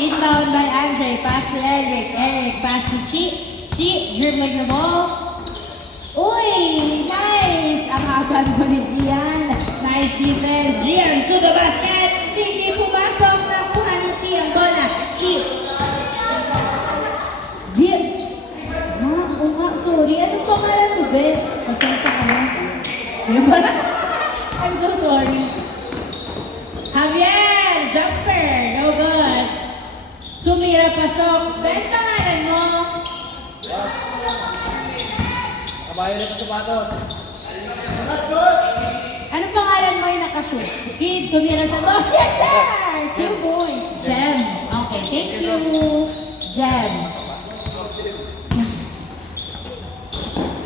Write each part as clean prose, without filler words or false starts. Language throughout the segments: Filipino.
Inbound by Andre. Pass to Eric. Eric, pass to Chi. Chi, dribbling the ball. Uy! Nice! Ang haba mo ni Gian. Nice defense. Gian to the basket. Hindi pumasok. Nakuha ni Chi ang bola. Chi. Gian. Oo nga, sorry. Anong pangalan mo, be? Pasensya ka na. I'm so sorry. Javier! Jumper! No good. Tumira pasok. Ben, pangalan mo? Kabayo na sa sapatos. Ano pangalan mo yung nakashoot? Kid, tumira sa dos. Yes, sir! 2 points. Jem. Okay, thank you. Jem.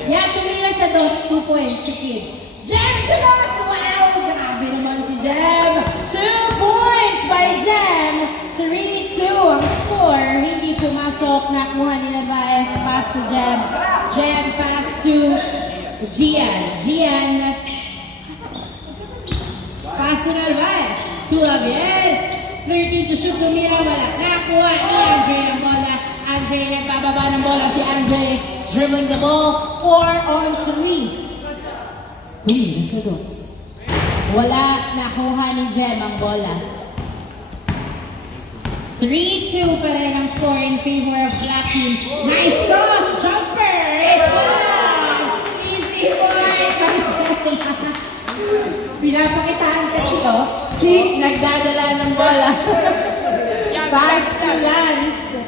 Yeah, tumira sa dos. 2 points si Kid. Jem sa dos! Wow! Grabe naman si Jem. 2 points by Jem. 3-2 ang score. Hindi pumasok. Nakuha ni Narvaez. Pass to Jem. Jem pass to Gian. Gian pass to Narvaez. To Javier. 13 to shoot. Tumira. Wala. Nakuha ni Andre ang bola. Andre nagbababa ng bola. Si Andre dribbling the ball. 4-on-3. Tumira sa dos. Wala. Nakuha ni Jem ang bola. 3-2 pa rin ang score in favor of Black Team. Nice cross! Jumper! Is good! Easy point by Jem. Pinapakitaan ka, Chi, oh. Chi, nagdadala ng bola. Pass to Lance.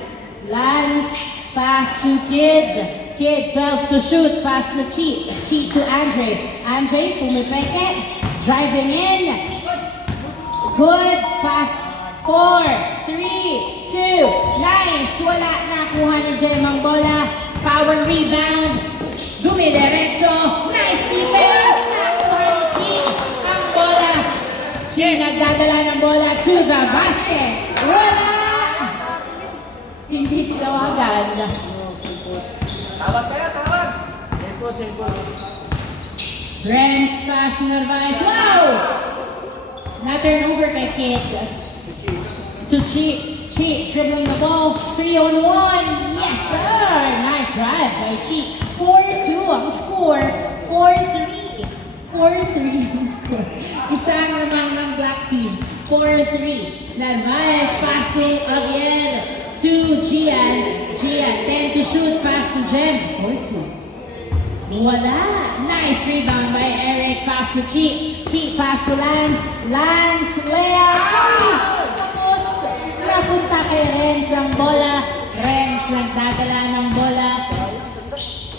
Lance, pass to Kid. Kid, 12 to shoot. Pass to Chi. Chi to Andre. Andre, pumipeke. Driving in. Good. Pass 4, 3, 2, nice! Wala nakuha ni Jem ang bola. Power rebound. Dumidiretso. Nice defense! Nakuha ni Chi ang bola. Chi nagdadala ng bola to the basket. Wala! Hindi tawagan. Tawag kaya, tawag! Simple. Renz pass to Narvaez. Wow! Na-turnover kay Kid. To Chi. Chi dribbling the ball. 3-on-1. Yes, sir! Nice drive by Chi. 4-2 ang score. 4-3. 4-3 ang score. Isa naman ng Black Team. 4-3. Narvaez pass to Javier. To Gian. Gian 10 to shoot. Pass to Jem. 4-2. Wala. Nice rebound by Eric. Pass to Chi. Chi pass to Lance. Lance layup. Napunta kay Renz ang bola. Renz nagdadala ng bola.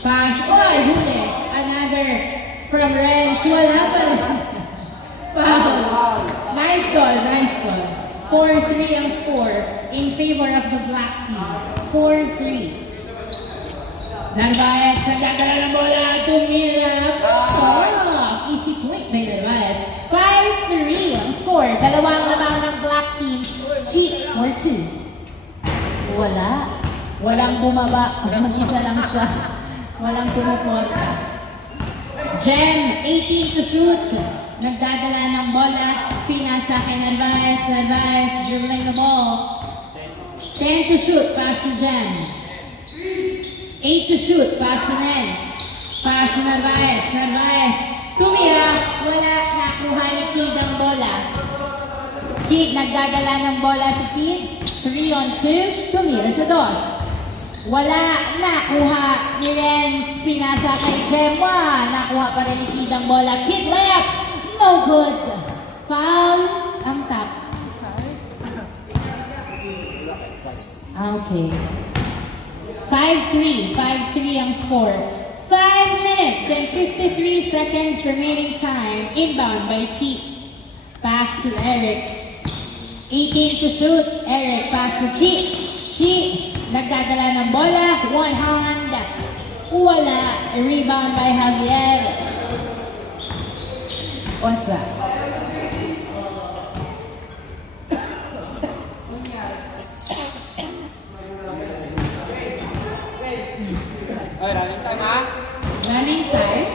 Pass. Oh, huli. Another from Renz. Wala pa rin. Foul. Nice call. 4-3 ang score in favor of the Black Team. 4-3. Narvaez nagdadala ng bola. Tumira. Pasok. Easy point by Narvaez. 5-3 ang score. Dalawang lamang ng Black Team. Chi, 4-2. Wala. Walang bumaba. Mag-isa lang siya. Walang sumuporta. Jem, 18 to shoot. Nagdadala ng bola. Pinasa kay Narvaez. Narvaez dribbling the ball. 10 to shoot. Pass to Jem. 8 to shoot. Pass to Renz. Pass to Narvaez. Narvaez. Tumira. Wala. Nakuha ni Kid ang bola. Kid, nagdadala ng bola si Kid. 3-on-2. Tumira sa dos. Wala. Nakuha ni Renz. Pinasa kay Gemma. Nakuha pa rin ni Kid ang bola. Kid layup. No good. Foul. Ang top. Okay. 5-3. 5-3 ang score. 5 minutes and 53 seconds remaining time. Inbound by Chi. Pass to Eric. 18 to shoot. Eric pass to Chi. Chi nagdadala ng bola. One hand. Wala. Rebound by Javier. What's that? Ay, running time ha? Running time?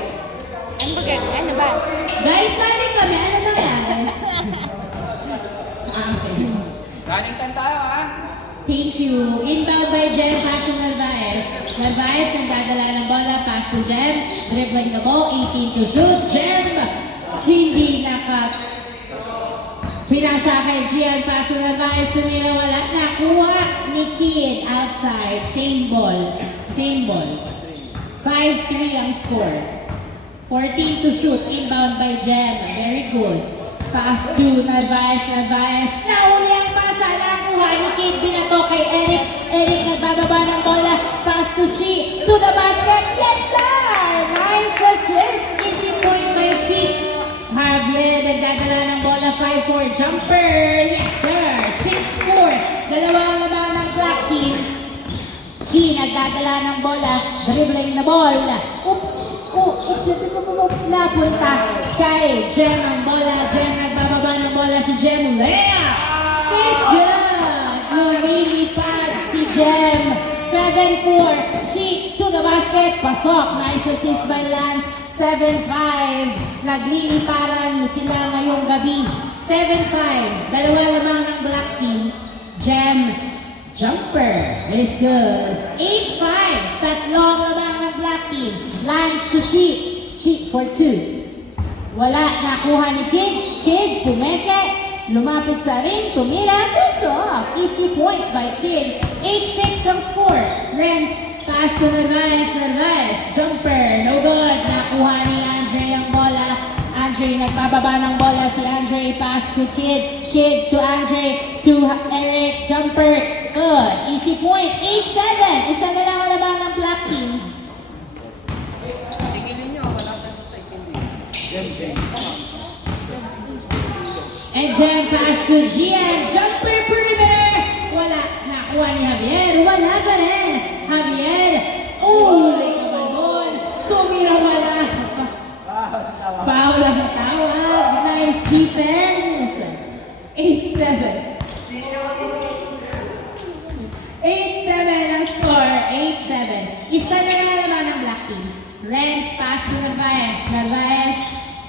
Ano ba? Guys, running kami. Ano na yan? Okay. Running time tayo ha? Thank you. Inbound by Jem, pass to Narvaez. Narvaez nagdadala ng bola, pass to Jem. Dribbling the ball, 18 to shoot. Jem, hindi pinasa kay Gian, pass to Narvaez. Tumira, wala. Nakuha ni Kid outside. Same ball. 5-3 ang score. 14 to shoot. Inbound by Jem. Very good. Pass to Narvaez. Nahuli ang pasa. Nakuha ni Kid. Binato kay Eric. Eric nagbababa ng bola. Pass to Chi. To the basket. Yes, sir! Nice assist. Easy point by Chi. Javier nagdadala ng bola. 5-4 jumper. Yes, sir! 6-4. Dalawang laban ng black team. Chi nagdadala ng bola. Dribbling the ball. Oops! Napunta kay Jem ang bola. Jem nagbababa ng bola si Jem. Layup! It's good! Lumilipad si Jem. 7-4. Chi to the basket. Pasok. Nice assist by Lance. 7-5. Nagliliparan sila ngayong gabi. 7-5. Dalawa lamang ng black team. Jem. Jumper. It's good. 8-5. Tatlong lamang ng black team. Lance to Chi. Chi for 2. Wala. Nakuha ni Kid. Kid pumeke. Lumapit sa ring. Tumira. Pusok. Easy point by Kid. 8-6 ang score. Renz. Taas to Narvaez. Jumper. No good. Nakuha ni Andre ang bola. Andre nagbababa ng bola. Si Andre pass to Kid. Kid to Andre. To Eric. Jumper. Good. Easy point. 8-7. Isa na lang ang labang ng black team. And Jem pass to Gian. Jumper perimeter. Wala. Nakuha ni Javier. Wala ka rin. Javier. Uli ka ba doon? Tumira wala. Foul ang tawag. Nice defense. 8-7. 8-7 ang score. 8-7. Isa na lang naman ang black team. Renz pass to Narvaez. Narvaez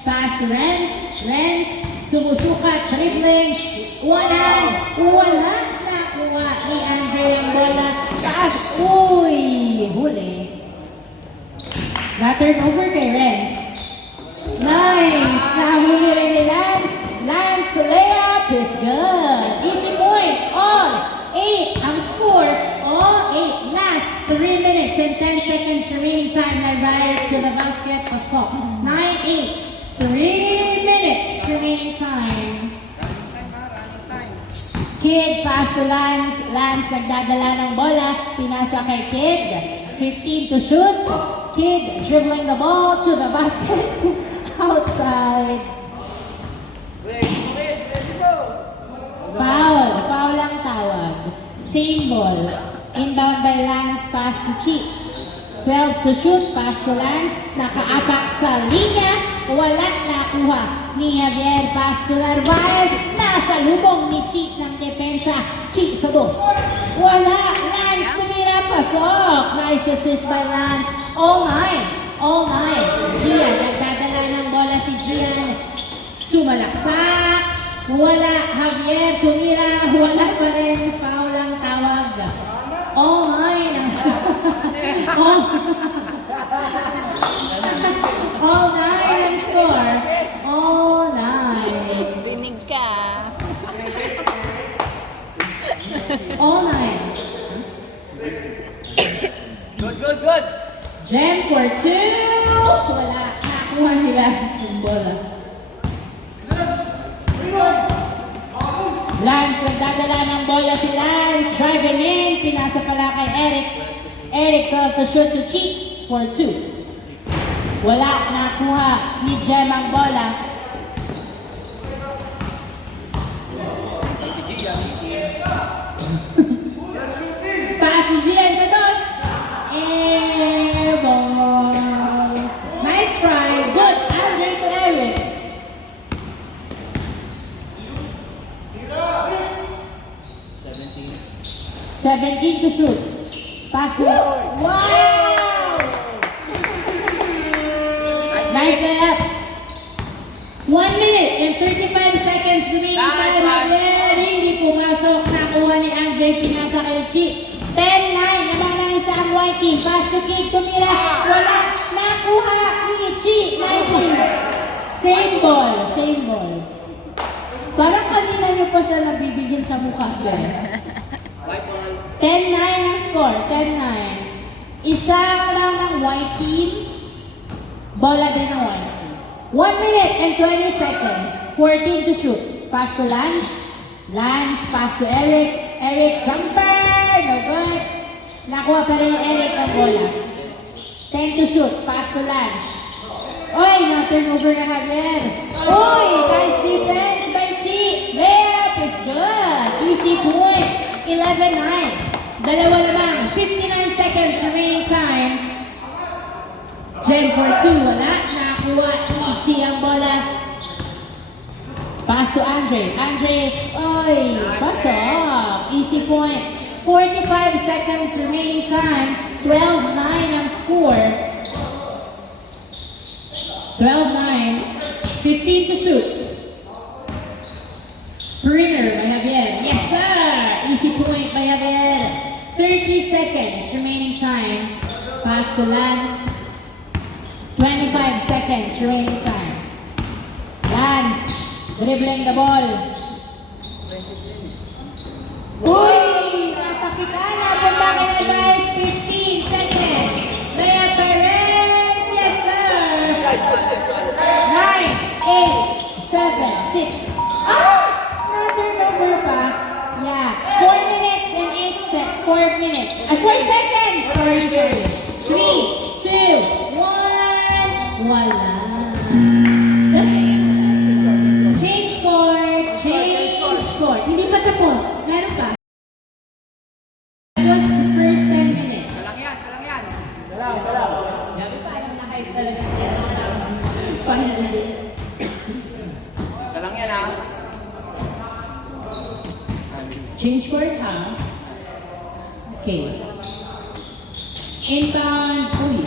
pass to Renz. Renz sumusukat. Dribbling. One hand. Wala. Nakuha ni Andre ang bola. Pass. Uy. Huli. Na-turnover kay Renz. Nice. Nahuli rin ni Lance. Lance layup is good. Easy point. All 8 ang score. All 8. Last 3 minutes and 10 seconds remaining time. Narvaez to the basket. Pasok. 9-8. 3 minutes remaining time. Kid pass to Lance. Lance nagdadala ng bola. Pinasa kay Kid. 15 to shoot. Kid dribbling the ball to the basket. Outside. Foul ang tawag. Same ball. Inbound by Lance, pass to Chi. 12 to shoot, pass to Lance. Nakaapak sa linya. Wala nakuha ni Javier. Pass to Narvaez. Nasa lubong ni Chi ng depensa. Chi sa dos. Wala. Lance tumira. Pasok. Nice assist by Lance. All nine. Gian. Nagdadala ng bola si Gian. Sumalaksak. Wala. Javier tumira. Wala pa rin. Foul ang tawag. All nine ang All nine ang score. All nine. Binig ka. All nine. Good. Jem for 2. Wala. Nakuha nila yung bola. Lance, nagdadala ng bola si Lance. Driving in. Pinasa pala kay Eric. Eric to shoot to Chi for 2. Wala. Nakuha ni Jem ang bola. Pass si Gian sa dos. Air ball. Nice try. Good. Andre to Eric. Seventeen to shoot. Pass to... Wow! Nice layup. 1 minute and 35 seconds remaining time. Javier, hindi pumasok. Nakuha ni Andre. Pinasa kay Chi. 10-9 naman ang isang white team. Pass to Kid, tumira. Wala. Nakuha ni Chi. Nice save. Same ball. Same ball. Parang kanina niyo pa siya nabibigyan sa mukha. 10-9 ang score. 10-9. Isa lang ng white team. Bola din ng white team. 1 minute and 20 seconds. 14 to shoot. Pass to Lance. Lance, pass to Eric. Eric, jumper! No good. Nakuha pa rin Eric ang bola. 10 to shoot. Pass to Lance. Oy, na-turnover na Javier. Oy, nice defense by Chi. Layup is good. Easy point. 11-9. Dalawa lamang. 59 seconds remaining time. Gem for 2. Wala. Nakuha ni Chi ang bola. Pass to Andre. Andre, oy, pass off. Easy point. 45 seconds remaining time. 12-9 ang score. 12-9. 15 to shoot. Perimeter by Javier. Yes, sir. Easy point by Javier. 30 seconds remaining time. Pass to Lance. 25 seconds remaining time. Lance. Dribbling the ball. Uy! Natapitan na. Punta ka na guys. 15 seconds. Lea Perez. Yes, sir. 9, 8, 7, 6. Ah! Na-turnover pa. Yeah. 4 minutes and 4 minutes. 4 seconds. Sorry. 3, 2, 1. Wala. Hindi pa tapos. Meron pa. It was the first 10 minutes. Salang yan. Gabi parang na-hype talaga siya. Finally. Salang yan ha. Change court ha? Okay. Inbound. Uy.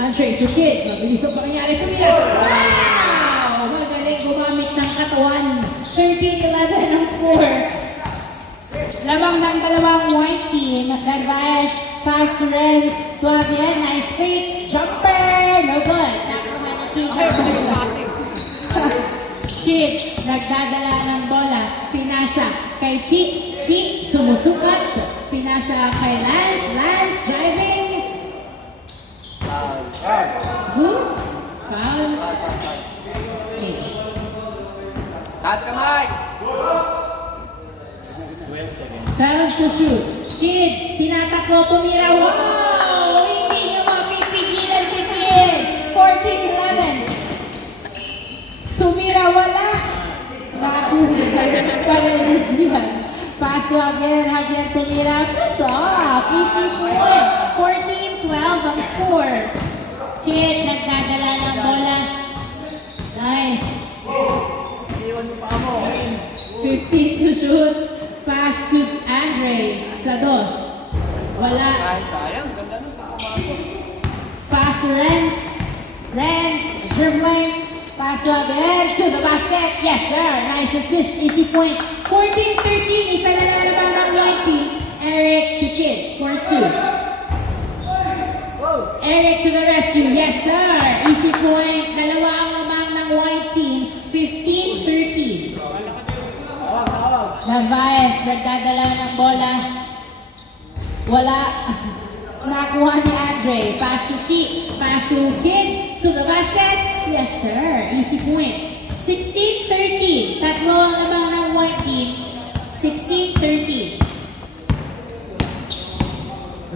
Andre to Kid. Mabilis ang pangyayari. Tumira. Wow! Magaling gumamit ng katawan. 13-11 ang score. Lamang ng dalawang white team. Narvaez, pass to Renz. Flavian, nice fake. Jumper! No good. Nakuha ni Kid. Nagdadala ng bola. Pinasa kay Chi. Chi, sumusukat. Pinasa kay Lance. Lance, driving. Foul. Okay. Taas kamay. 12 to shoot. Kid, tinatakbo, tumira. Wow! Hindi nyo mapipigilan si Kid. 14-11. Tumira, wala. Nakakuha para ni Jihan. Pass to Javier tumira. Pass off. Easy point. 14-12 ang score. Kid, nagdadala ng bola. Nice. 15 to shoot. Pass to Andre sa dos. Wala. Ay, sayang. Ganda nung pumasok. Pass to Renz, dribbling. Pass to Javier to the basket. Yes, sir. Nice assist. Easy point. 14-13. Isa na naman ng white team. Eric to Kid for 2. Eric to the rescue. Yes, sir. Easy point. Dalawa ang lamang ng white team. 15-13. Narvaez, nagdadala ng bola. Wala. Nakuha ni Andre. Pass to Chi. Pass to Kid. To the basket. Yes, sir. Easy point. 16-13. Tatlo ang lamang ng white team. 16-13.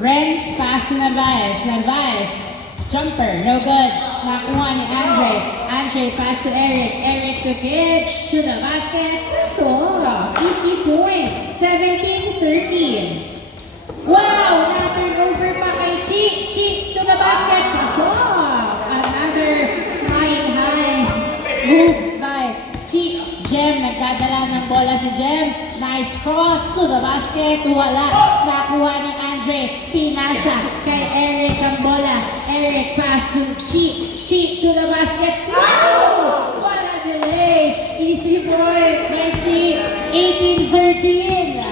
Renz, pass to Narvaez. Narvaez. Jumper. No good. Nakuha ni Andre. Andre, pass to Eric. Eric to Kid. To the basket. So, easy point. 17-13. Wow! Na-turnover pa kay Chi. Chi to the basket. Pasok! Another flying high moves by Chi. Gem, nagdadala ng bola si Gem. Nice cross to the basket. Wala. Nakuha ni Andre. Pinasa kay Eric ang bola. Eric pass to Chi. Chi to the basket. Wow! What a delay! Easy point by Chi. 18-13.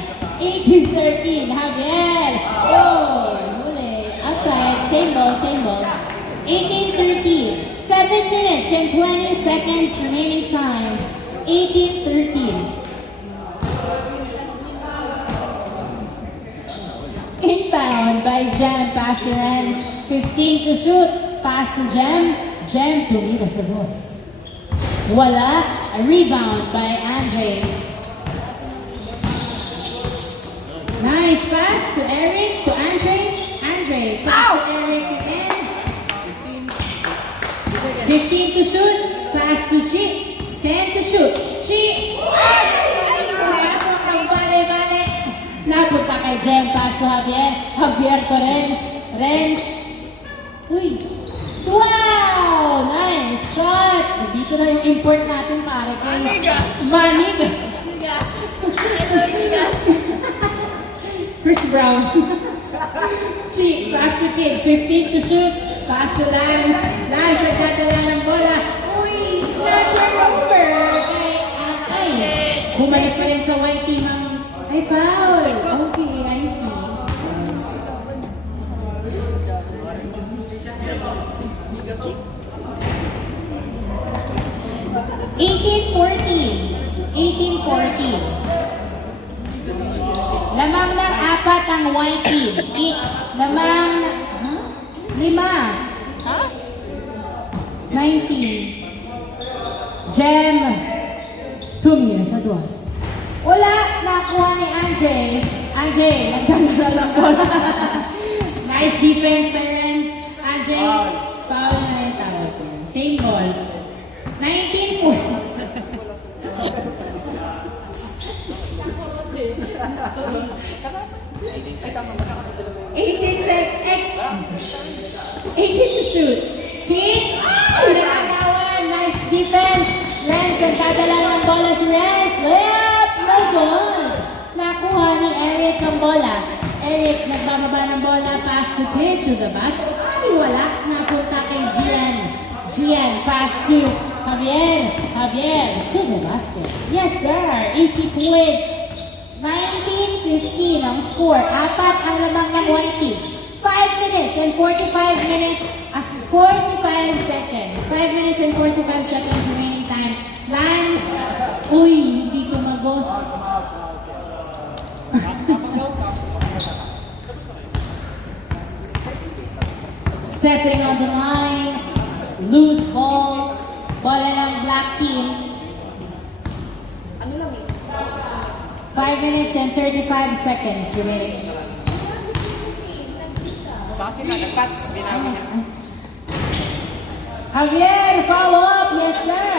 18-13, Javier. Oh, huli. Outside, same ball, same ball. 18-13, 7 minutes and 20 seconds remaining time. 18-13. Inbound by Jem, pass to Renz. 15 to shoot, pass to Jem. Jem tumigas sa boss. Wala. A rebound by Andre. Nice pass to Eric, to Andre. Andre, pass to Eric again. 15 to shoot, pass to Chi. 10 to shoot. Chi. Pasok kay Bale. Napunta kay Jem, pass to Javier. Javier to Renz. Renz. Uy. Wow! Nice shot! Dito na yung import natin para kay Maniga. Chris Brown. Chi, pass to Kid. 15 to shoot. Pass to Lance. Lance nagdadala ng bola. Uy! Nag-over kay Akay. Bumalik pa rin sa white team ang... Ay, foul! Okay, I see. Lamang ng 4 ang white team. Lamang na... Huh? 5. Ha? 19. Jem. Tumira sa dos. Wala! Nakuha ni Andre. Andre, nagdala lang bola. Nice defense, parents. Andre, foul na yung tawag ko. Same ball. 19-4. 18 to shoot. Pink. Oh, nakagawan. Nice defense. Lance, ang dadala ng bola si Lance. Layup. No goal. Nakuha ni Eric ang bola. Eric nagbababa ng bola. Pass to Kid to the basket. Ay, wala. Napunta kay Gian. Gian, pass to Javier. Javier to the basket. Yes, sir. Easy point. 19-15 ang score. 4 ang lamang ng white team. 5 minutes and 45 minutes, 45 seconds. 5 minutes and 45 seconds remaining time. Lance, uy, hindi tumagos. Stepping on the line, loose ball, bola ng black team. 5 minutes and 35 seconds remaining. Kasi nagtas, binago niya. Javier, follow up, yes sir.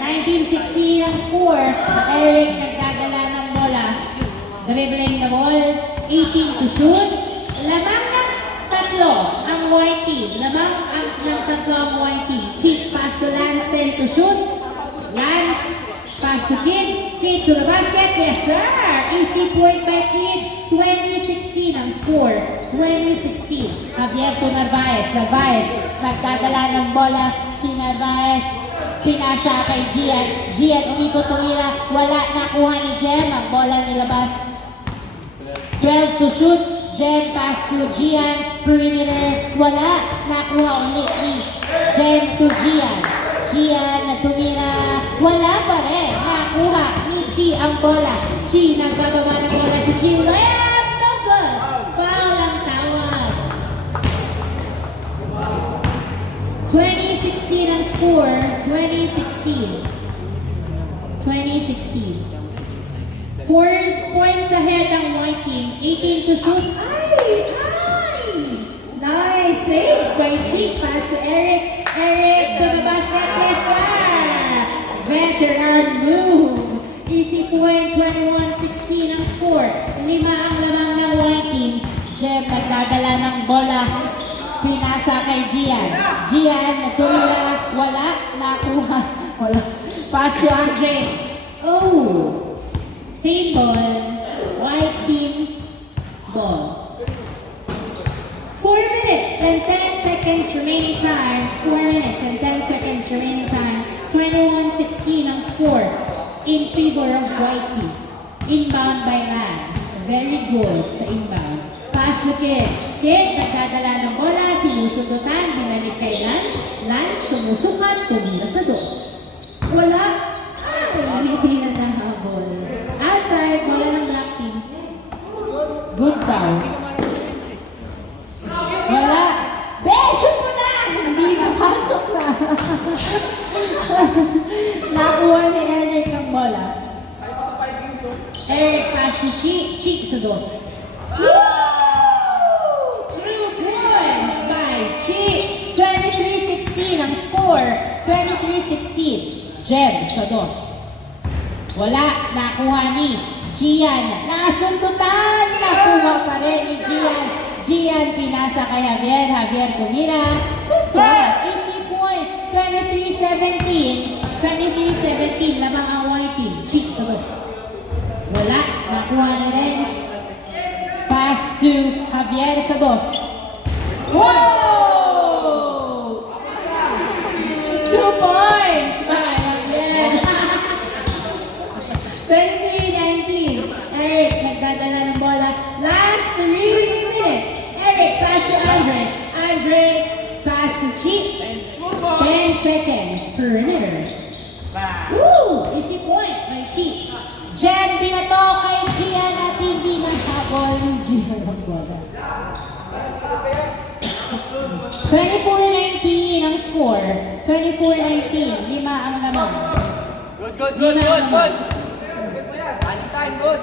19-16 ang score. Eric nagdadala ng bola. Dribbling the ball. 18 to shoot. Lamang ng 3 ang white team. Lamang ng 3 ang white team. Cheat pass to Lance, 10 to shoot. Lance, pass to Kid. Kid to the basket, yes sir. Easy point by Kid. 20-16 ang score. 20-16. Javier to Narvaez. Narvaez, nagdadala ng bola. Si Narvaez, pinasa kay Gian. Gian, umikot tumira. Wala, nakuha ni Jem. Ang bola nilabas. 12 to shoot. Jem pass to Gian. Perimeter. Wala, nakuha ulit ni Jem to Gian. Gian tumira. Wala pa rin. Nakuha ni Chi ang bola. Chi, nagbababa ng bola si Chi. Layup! No good. Foul ang tawag. 20-16 ang score. 20-16. 20-16. 4 points ahead ang white team. 18 to shoot. Ay! Nice save by Chi. Pass to Eric. Eric to the basket. Yes, sir. Veteran move. Easy point. 21-16 ang score. 5 ang lamang ng white team. Jem nagdadala ng bola. Pinasa kay Gian. Gian tumira. Wala. Nakuha. Wala. Pass to Andre. Oh. Same ball. White team ball. 4 minutes and 10 seconds remaining time. 4 minutes and 10 seconds remaining time. 21-16 ang score in favor of white team. Inbound by Lance. Very good sa inbound. Pass to Kid. Kid, nagdadala ng bola, sinusundutan, binalik kay Lance. Lance, sumusukat, tumira sa dos. Wala. Ay, hindi na nahabol. Outside, bola ng black team. Good daw. Wala. Be, shoot mo na! Hindi na, pasok na. Nakuha ni Eric ang bola. Eric pass to Chi. Chi sa dos. Woo! 2 points by Chi. 23-16 ang score. 23-16. Jem sa dos. Wala. Nakuha ni Gian. Nasundutan. Nakuha pa rin ni Gian. Gian pinasa kay Javier. Javier tumira. Pasok. Easy point. 23-17. 23-17. Lamang ang white team. Chi sa dos. Wala. Nakuha ni Renz. Pass to Javier sa dos. Wow! 2 points by Javier. 23-19. Eric nagdadala ng bola. Last 3 minutes. Eric pass to Andre. Andre pass to Chi. 10 seconds. Perimeter. Woo! Easy point by Chi. Jen, binato kay Gian at hindi naghabol ni Gian ang bola. 24-19 ang score. 24-19. 5 ang laman. Good. Time, good.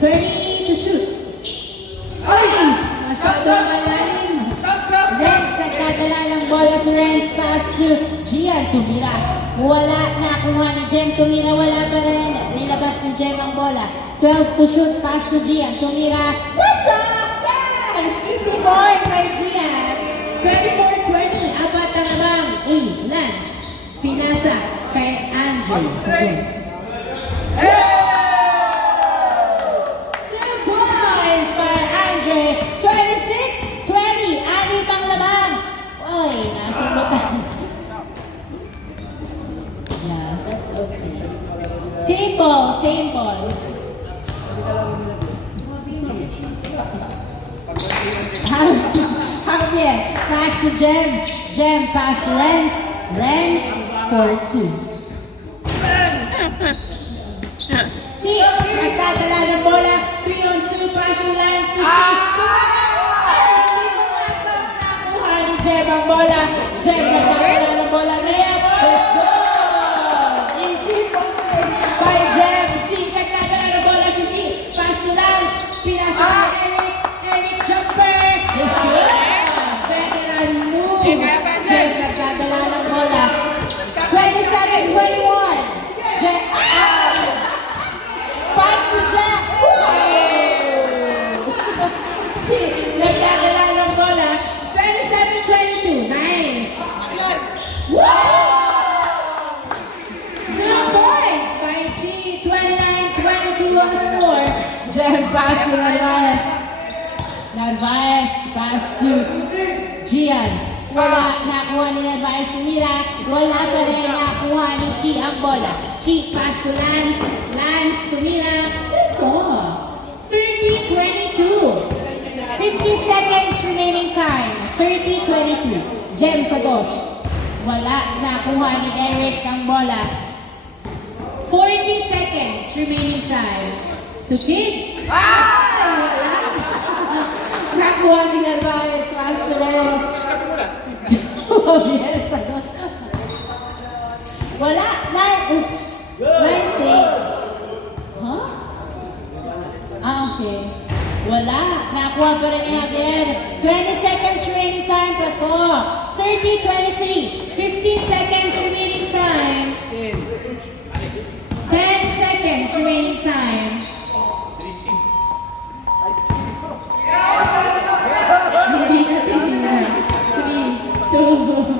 20 to shoot. Ay! Masyadong malalim. Renz, nagdadala ng bola si Renz. Pass to Gian, tumira. Wala. Nakuha ni Jem, tumira. Wala pa rin. Nilabas ni Jem ang bola. 12 to shoot. Pass to Gian, tumira. Pasok! Yes! Easy point by Gian. 24-20. Apat ang abang. Uy, Lance. Pinasa kay Andre sa Renz. 2 points by Andre. 26-20. Alit ang laban. Uy, nasundutan. Yeah, that's okay. Same ball. Javier, pass to Jem. Jem, pass to Renz. Renz for 2. Chi, nagdadala ng bola. 3-on-2, pass to Lance to Chi. Hindi pumasok. Nakuha ni Jem ang bola. Jem, nagdadala ng bola. Layup. Let's go! Easy point by Jem. Chi, nagdadala ng bola si Chi. Pass to Lance. Pinasa kay Eric. Eric jumper. Let's go! Veteran move. Jem, nagdadala ng bola. 27-21. Jem, pass to Jack. Chi, nagdadala ng bola. 27-22. Nice. Woo! 2 points by Chi. 29-22 ang score. Jem, pass to Narvaez. Narvaez, pass to Gian. Wala. Nakuha ni Narvaez tumira. Wala pa rin. Nakuha ni Chi ang bola. Chi, pass to Lance. Lance tumira. Eso. 30-22. 50 seconds remaining time. 30-22. Jem sa dos. Wala. Nakuha ni Eric ang bola. 40 seconds remaining time. To Kid. Wala. Nakuha ni Narvaez. Pass to Lance. Yes, wala. Oops. 9-8. Huh? Okay. Wala. Nakuha pa rin ni Javier. 20 seconds remaining time. Pasok. 30-23. 15 seconds remaining time. 10 seconds remaining time. Hindi na. 3, 2,